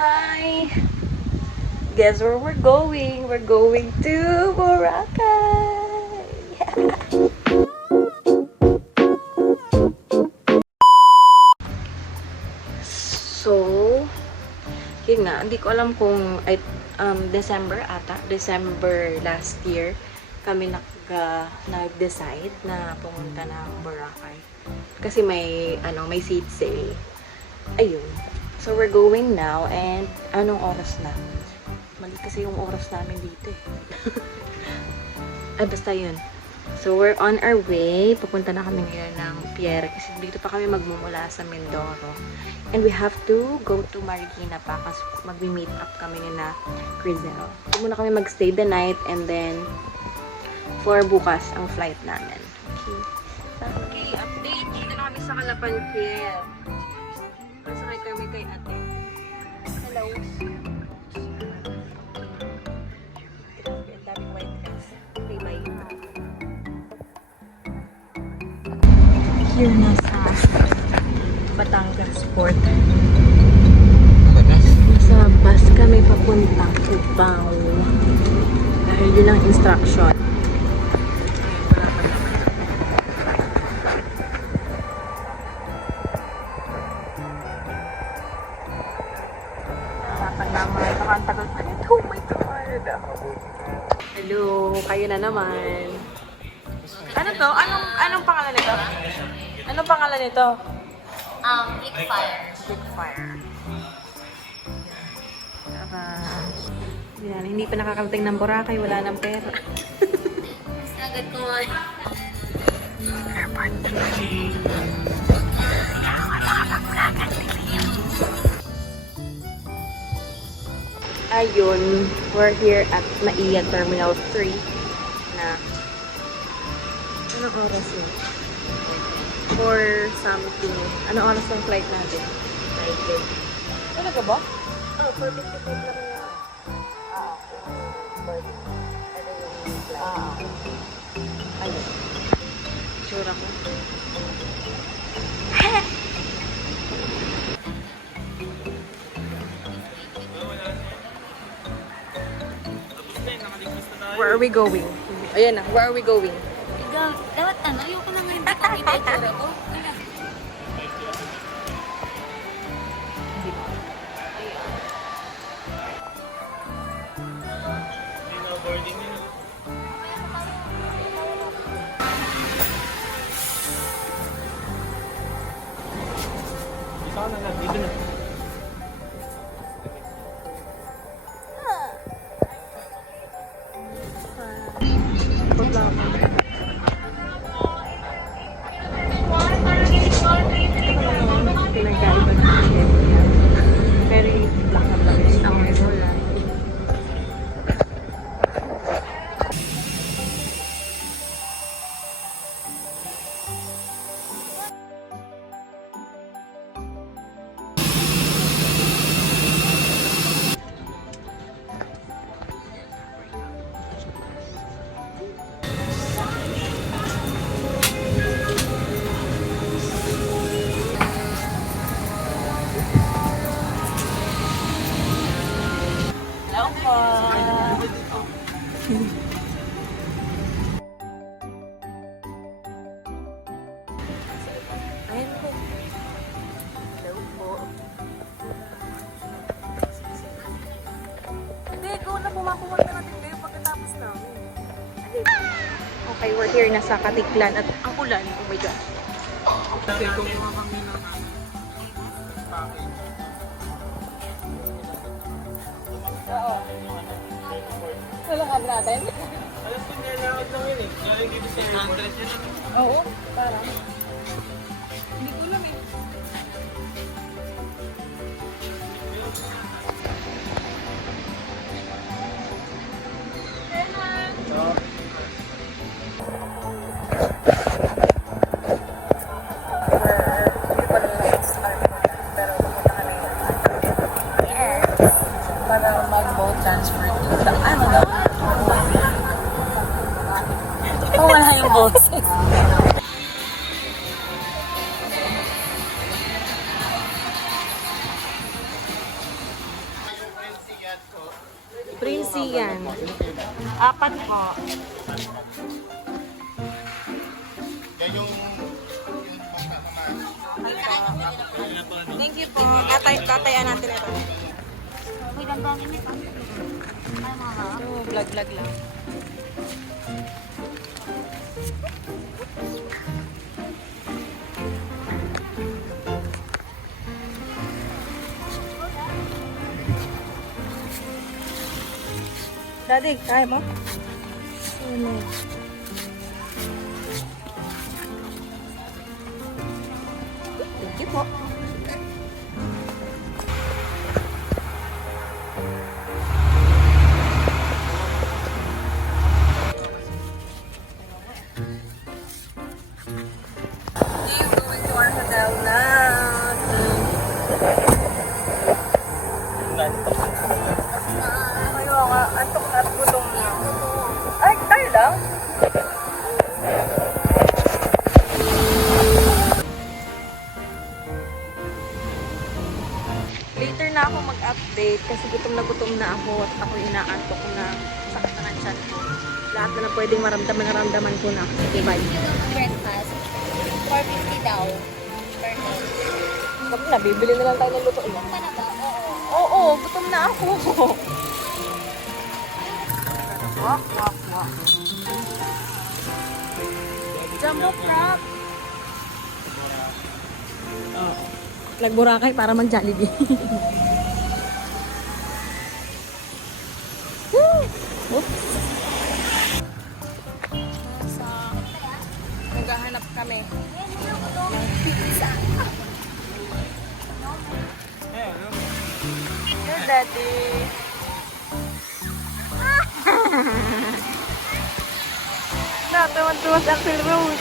Hi! Guess where we're going? We're going to Boracay! So, yun nga, hindi ko alam kung December last year kami nag-decide na pumunta ng Boracay. Kasi may seat sale. Ayun. So, we're going now and anong oras na? Mali kasi yung oras namin dito eh. Ay, basta yun. So, we're on our way. Papunta na kami ngayon ng Pierre kasi dito pa kami magmumula sa Mindoro. And we have to go to Marikina pa kasi mag-meet up kami na Crizel. So, muna kami mag-stay the night and then for bukas ang flight namin. Okay, update. Dito na kami sa Calapan Pier. Masakay kami kay ate. Hello. Ang daming white dress. Okay, bye. Here na sa Batangas Port. Nasa bus kami papuntang Cubao. Dahil yun ang instruction. Oh my God! Hello! Kayo na naman. Ano to? Anong pangalan nito? Anong pangalan nito? Blickfire. Blickfire. Yan, hindi pa nakakarating ng Boracay. Wala ng pera. Agad ko nga. Airport. Ayun, we're here at Naiya Terminal 3 na anong oras yun? 4 something. Anong oras ng flight natin? 5:30. Talaga ba? Oh, 4:55 lang yun. Ayun. Sure ako. Where are we going? Ayan na, where are we going? Dapat ayoko na ngayon dito ang itsura ko. Ayan po. Hello po. Hindi, go na pumakumunta natin kayo pagkatapos namin. Okay, we're here na sa Katiklan at ang ulan. Oh my God. Okay, kumuha kami ng Oo. Wala ka natin? Alas ko nilalakad lang yun eh. Kaya yung gibis sa address yun. Oo, parang. Hindi ko alam eh. Para mag-boat transfer to ano daw? Oh, wala yung boses. Princey yan. 4 po. Yan yung Thank you po. Tatayan natin ito. May damdamin niya pa. Ay, mga. So, vlog lang. Daddy, kaya mo? Ano? Thank you po. Going to our hotel now. Ayaw nga, antok na at gutom na. Ay, tayo lang? Later na ako mag-update kasi gutom na ako at ako inaantok na, sakit na ng tiyan ko. Lahat na pwedeng maramdaman ko na. Sige, bye. Breakfast. 450 daw. Per day. Sabi na, bibili na lang tayo ng luto. Pa na ba? Oo. Oo, gutom na ako. Walk. Jumbo crab. Oh. Nagburakay para mag-Jollibee. Oops. Naghahanap kami ng pizza. Your daddy. Tuwan-tuwa si Axel Rose.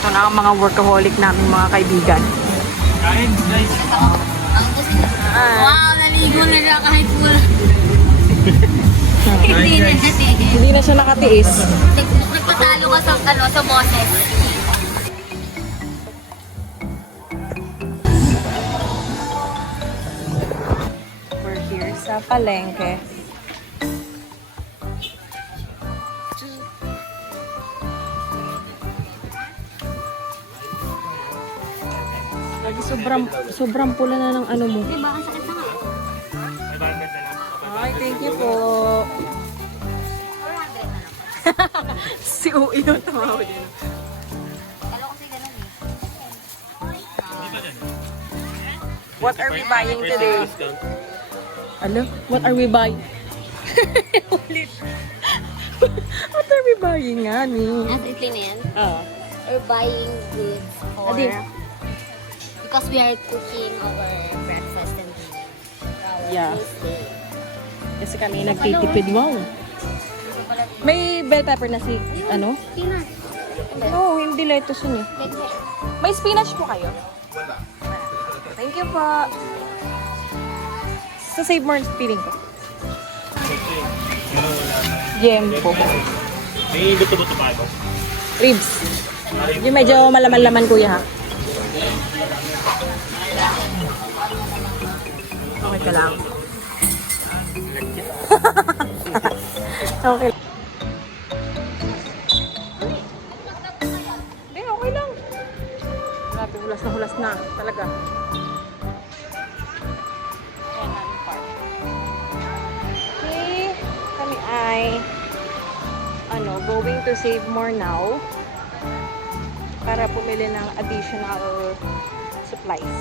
Ito na ang mga workaholic namin mga kaibigan. Kain, guys. Wow, naligo na siya kahit wala. Hindi na kasi. Hindi na siya nakatiis. Nagpatalo ka sa boses. We're here sa palengke. Lagi sobrang pula na ng ano mo. Diba? Ang sakit na nga. Ay, thank you po. 400 na lang. Si Uy yung tumawag yun. Kala ko kasi ganun eh. What are we buying today? Ano? What are we buying? Ulit. What are we buying nga ni? As ito na yan. Ah. We're buying goods for... Adi. Because we are cooking our breakfast and dinner. Our Yeah. Tuesday. Kasi kami nagtitipid. Wow. May bell pepper na si, ano? Peanut. Oo, hindi lettuce yun eh. May spinach po kayo? wala. Thank you po. Sa Save More feeling ko. Gem po. May buto-buto pa ito. Ribs. Yung medyo malaman-laman kuya ha. Okay ka lang. Okay. Hindi, okay lang. Grabe, hulas na talaga. Ayan namin park. Okay, kami ay going to Save More now para pumili ng additional supplies.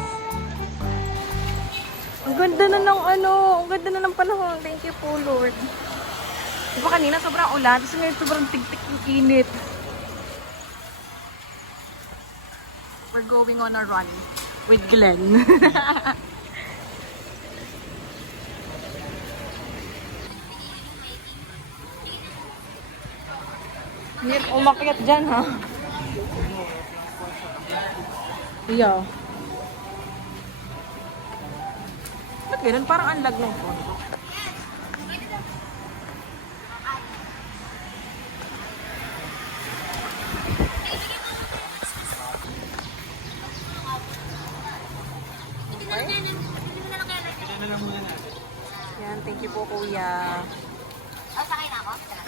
Ang ganda na ng ang ganda na ng panahon. Thank you po, Lord. Diba kanina sobrang ulan, tapos ngayon sobrang tig-tik yung init. We're going on a run with Glenn. Hirap umakyat dyan, ha? Yeah. Ba't ganun? Parang ang lag ng phone ko. Kaya na lang muna natin. Yan, thank you po kuya. Oh, sakay na ako?